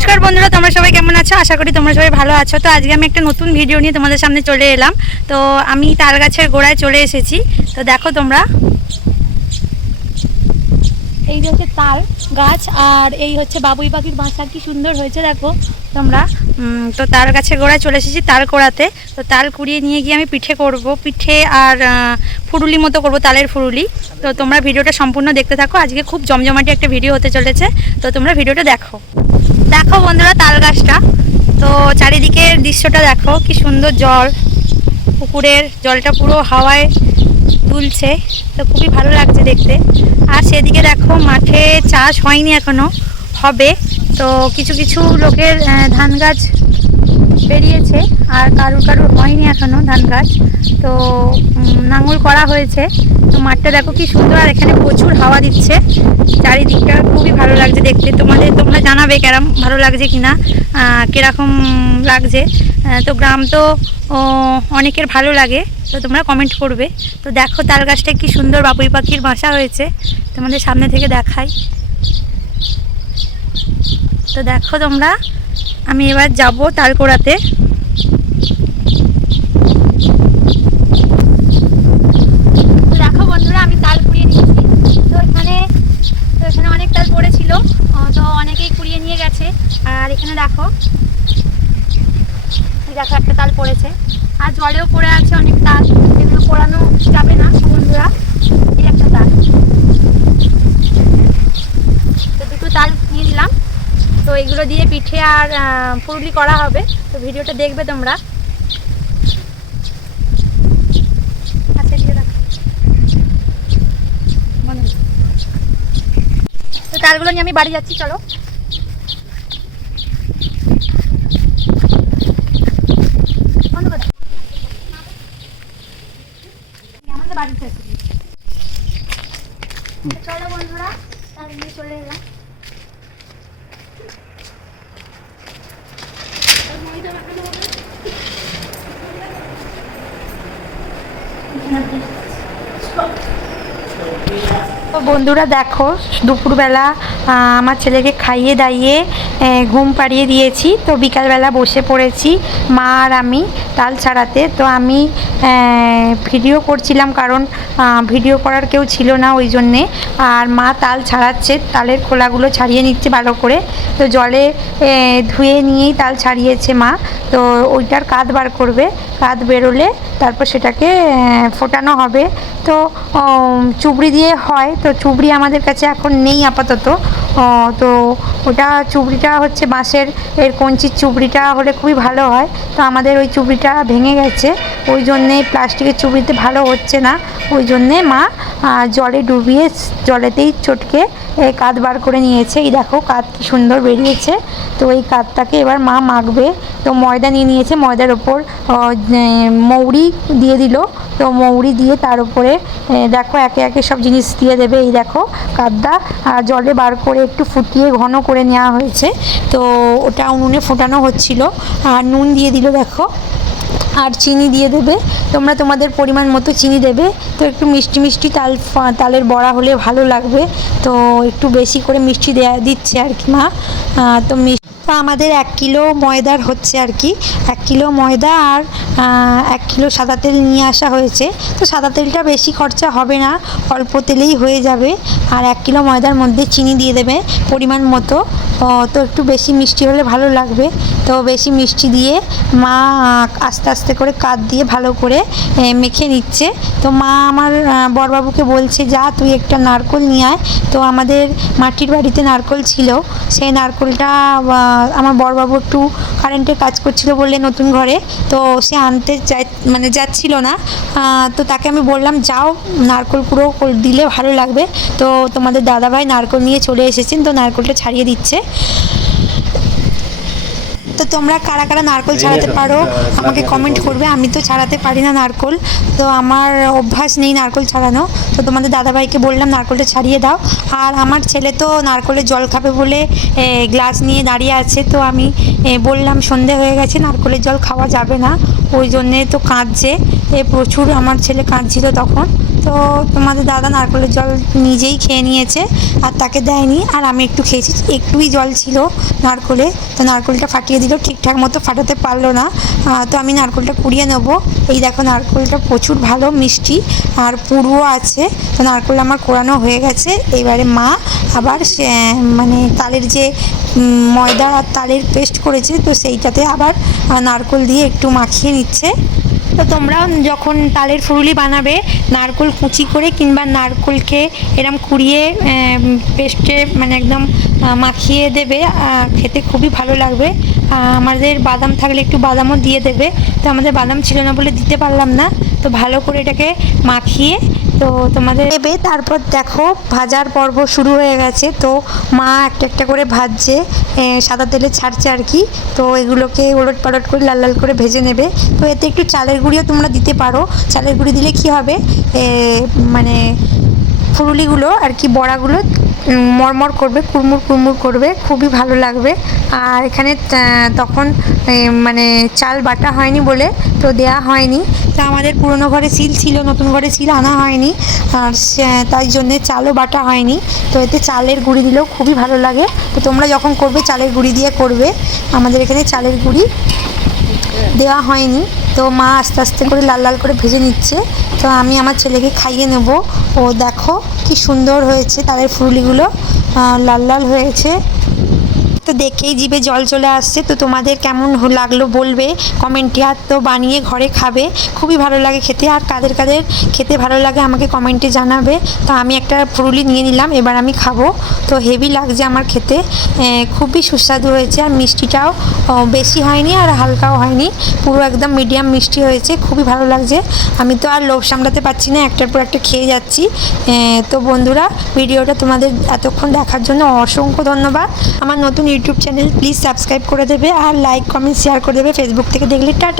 নমস্কার বন্ধুরা, তোমরা সবাই কেমন আছো? আশা করি তোমরা সবাই ভালো আছো। তো আজকে আমি একটা নতুন ভিডিও নিয়ে তোমাদের সামনে চলে এলাম। তো আমি তাল গাছের গোড়ায় চলে এসেছি। তো দেখো তোমরা, এই হচ্ছে তাল গাছ আর এই হচ্ছে বাবুই পাখির বাসা, কি সুন্দর হয়েছে দেখো তোমরা। তো তাল গাছের গোড়ায় চলে এসেছি তাল কোড়াতে। তো তাল কুড়িয়ে নিয়ে গিয়ে আমি পিঠে করব, পিঠে আর ফুরুলি মতো করব, তালের ফুরুলি। তো তোমরা ভিডিওটা সম্পূর্ণ দেখতে থাকো। আজকে খুব জমজমাটি একটা ভিডিও হতে চলেছে। তো তোমরা ভিডিওটা দেখো। দেখো বন্ধুরা তাল গাছটা, তো চারিদিকের দৃশ্যটা দেখো, কি সুন্দর জল, পুকুরের জলটা পুরো হাওয়ায় দুলছে। তো খুবই ভালো লাগছে দেখতে। আর সেদিকে দেখো মাঠে চাষ হয়নি এখনো, হবে। তো কিছু কিছু লোকের ধান গাছ বেরিয়েছে আর কারুর কারুর হয়নি এখনো ধান গাছ। তো নাঙল করা হয়েছে। তো মাঠটা দেখো কি সুন্দর, আর এখানে প্রচুর হাওয়া দিচ্ছে। চারিদিকটা খুবই ভালো লাগছে দেখতে। তোমরা জানাবে কেরম ভালো লাগছে কিনা, কীরকম লাগছে। তো গ্রাম তো অনেকের ভালো লাগে, তো তোমরা কমেন্ট করবে। তো দেখো তাল গাছটা কি সুন্দর বাবুই পাখির বাসা হয়েছে, তোমাদের সামনে থেকে দেখাই। তো দেখো তোমরা, আমি এবার যাব তাল কোড়াতে। দেখো বন্ধুরা, আমি তাল কুড়িয়ে নিয়েছি। তো এখানে অনেক তাল পড়েছিল, তো অনেকেই কুড়িয়ে নিয়ে গেছে। আর এখানে দেখো একটা তাল পড়েছে, আর জলেও পড়ে আছে অনেক তাল। এগুলো পোড়ানো যাবে না বন্ধুরা। এই একটা তাল, তো দুটো তাল নিয়ে নিলাম। তো এগুলো দিয়ে পিঠে আর ফুরুলি করা হবে। তো ভিডিওটা দেখবে তোমরা। তো তালগুলো নিয়ে আমি বাড়ি যাচ্ছি, চলো। আমাদের বাড়িতে আছি, চলো বন্ধুরা, তাল নিয়ে চলে এলাম। তো বন্ধুরা দেখো, দুপুরবেলা আমার ছেলেকে খাইয়ে দাইয়ে ঘুম পাড়িয়ে দিয়েছি। তো বিকালবেলা বসে পড়েছি মা আর আমি তাল ছাড়াতে। তো আমি ভিডিও করছিলাম, কারণ ভিডিও করার কেউ ছিল না ওই জন্যে। আর মা তাল ছাড়াচ্ছে, তালের খোলাগুলো ছাড়িয়ে নিচ্ছে ভালো করে। তো জলে ধুয়ে নিয়েই তাল ছাড়িয়েছে মা। তো ওইটার কাঁধ বার করবে, কাঁধ বেরোলে তারপর সেটাকে ফোটানো হবে। তো চুবড়ি দিয়ে হয়, তো চুবড়ি আমাদের কাছে এখন নেই আপাতত। তো ওটা চুবড়িটা হচ্ছে বাঁশের কঞ্চির চুবড়িটা হলে খুবই ভালো হয়। তো আমাদের ওই চুবড়িটা ভেঙে গেছে, ওই জন্যে প্লাস্টিকের চুবড়িতে ভালো হচ্ছে না। ওই জন্যে মা জলে ডুবিয়ে জলেতেই চটকে কাঁধ বার করে নিয়েছে। এই দেখো কাঁধ কি সুন্দর বেরিয়েছে। তো এই কাঁধটাকে এবার মা মাখবে। তো ময়দা নিয়ে নিয়েছে, ময়দার ওপর মৌরি দিয়ে দিল। তো মৌরি দিয়ে তার উপরে দেখো একে একে সব জিনিস দিয়ে দেবে। এই দেখো কাঁধটা জলে বার করে একটু ফুটিয়ে ঘন করে নেওয়া হয়েছে। তো ওটা উনুনে ফোটানো হচ্ছিল। আর নুন দিয়ে দিল দেখো, আর চিনি দিয়ে দেবে। তোমরা তোমাদের পরিমাণ মতো চিনি দেবে। তো একটু মিষ্টি মিষ্টি তালের বড়া হলে ভালো লাগবে। তো একটু বেশি করে মিষ্টি দিচ্ছে আর কি মা। তো আমাদের 1 কিলো ময়দার হচ্ছে আর কি। 1 কিলো ময়দা আর 1 কিলো সাদা তেল নিয়ে আসা হয়েছে। তো সাদা তেলটা বেশি খরচা হবে না, অল্প তেলেই হয়ে যাবে। আর 1 কিলো ময়দার মধ্যে চিনি দিয়ে দেবে পরিমাণ মতো। তো একটু বেশি মিষ্টি হলে ভালো লাগবে। তো বেশি মিষ্টি দিয়ে মা আস্তে আস্তে করে কাঁধ দিয়ে ভালো করে মেখে নিচ্ছে। তো মা আমার বড়বাবুকে বলছে, যা তুই একটা নারকেল নিয়ে আয়। তো আমাদের মাটির বাড়িতে নারকেল ছিল, সেই নারকেলটা আমার বড়বাবু একটু কারেন্টের কাজ করছিল বলে নতুন ঘরে, তো সে আনতে যাচ্ছিল না। তো তাকে আমি বললাম, যাও নারকেল কুড়ো দিলে ভালো লাগবে। তো তোমাদের দাদাভাই নারকেল নিয়ে চলে এসেছেন, তো নারকেলটা ছাড়িয়ে দিচ্ছে। তো তোমরা কারা কারা নারকেল ছাড়াতে পারো আমাকে কমেন্ট করবে। আমি তো ছাড়াতে পারি না নারকেল, তো আমার অভ্যাস নেই নারকেল ছাড়ানো। তো তোমাদের দাদাভাইকে বললাম নারকেলটা ছাড়িয়ে দাও। আর আমার ছেলে তো নারকেলের জল খাবে বলে গ্লাস নিয়ে দাঁড়িয়ে আছে। তো আমি বললাম সন্ধে হয়ে গেছে, নারকেলের জল খাওয়া যাবে না, ওই জন্যে তো কাঁদছে প্রচুর। আমার ছেলে কাঁদছিল তখন। তো তোমাদের দাদা নারকেলের জল নিজেই খেয়ে নিয়েছে আর তাকে দেয়নি, আর আমি একটু খেয়েছি, একটুই জল ছিল নারকেলে, তো নারকেলটা ফাটিয়ে দিল, ঠিকঠাক মতো ফাটাতে পারলো না। তো আমি নারকেলটা কুড়িয়ে নেব। এই দেখো নারকেলটা প্রচুর ভালো মিষ্টি আর পুরও আছে, তো নারকেল আমার কোরানো হয়ে গেছে। এবারে মা আবার মানে তালের যে ময়দা আর তালের পেস্ট করেছে, তো সেইটাতে আবার নারকেল দিয়ে একটু মাখিয়ে নিচ্ছে। তো তোমরা যখন তালের ফুরুলি বানাবে নারকেল কুচি করে কিংবা নারকেলকে এরম কুড়িয়ে পেস্টে মানে একদম মাখিয়ে দেবে, খেতে খুবই ভালো লাগবে। আমাদের বাদাম থাকলে একটু বাদামও দিয়ে দেবে, তো আমাদের বাদাম ছিল না বলে দিতে পারলাম না। তো ভালো করে এটাকে মাখিয়ে তো তোমাদের দেবে। তারপর দেখো ভাজার পর্ব শুরু হয়ে গেছে, তো মা একটা একটা করে ভাজছে, সাদা তেলে ছাড়ছে আর কি। তো এগুলোকে ওলট পালট করে লাল লাল করে ভেজে নেবে। তো এতে একটু চালের গুঁড়িও তোমরা দিতে পারো, চালের গুঁড়ি দিলে কি হবে মানে ফুরুলিগুলো আর কি বড়াগুলো মরমর করবে, কুড়মুড় কুড়মুড় করবে, খুবই ভালো লাগবে। আর এখানে তখন মানে চাল বাটা হয়নি বলে তো দেয়া হয়নি, তা আমাদের পুরনো ঘরে সিল ছিল, নতুন ঘরে সিল আনা হয়নি, আর তাই জন্যে চালও বাটা হয়নি। তো এতে চালের গুঁড়ি দিলেও খুবই ভালো লাগে। তো তোমরা যখন করবে চালের গুঁড়ি দিয়ে করবে, আমাদের এখানে চালের গুঁড়ি দেওয়া হয়নি। তো মা আস্তে আস্তে করে লাল লাল করে ভেজে নিচ্ছে, তো আমি আমার ছেলেকে খাইয়ে নেব। ও দেখো কি সুন্দর হয়েছে তালের ফুরুলিগুলো, লাল লাল হয়েছে, তো দেখেই জিভে জল চলে আসছে। তো তোমাদের কেমন লাগলো বলবে কমেন্টে, আর তো বানিয়ে ঘরে খাবে, খুবই ভালো লাগে খেতে। আর কাদের কাদের খেতে ভালো লাগে আমাকে কমেন্টে জানাবে। তো আমি একটা ফুরুলি নিয়ে নিলাম, এবার আমি খাবো। তো হেভি লাগছে আমার খেতে, খুবই সুস্বাদু হয়েছে, আর মিষ্টিটাও বেশি হয়নি আর হালকাও হয়নি, পুরো একদম মিডিয়াম মিষ্টি হয়েছে, খুবই ভালো লাগছে। আমি তো আর লোভ সামলাতে পারছি না, একটার পর একটা খেয়ে যাচ্ছি। তো বন্ধুরা ভিডিওটা তোমাদের এতক্ষণ দেখার জন্য অসংখ্য ধন্যবাদ। আমার নতুন ইউটিউব চ্যানেল প্লিজ সাবস্ক্রাইব করে দেবে, আর লাইক কমেন্ট শেয়ার করে দেবে। ফেসবুক থেকে দেখলে টাটা।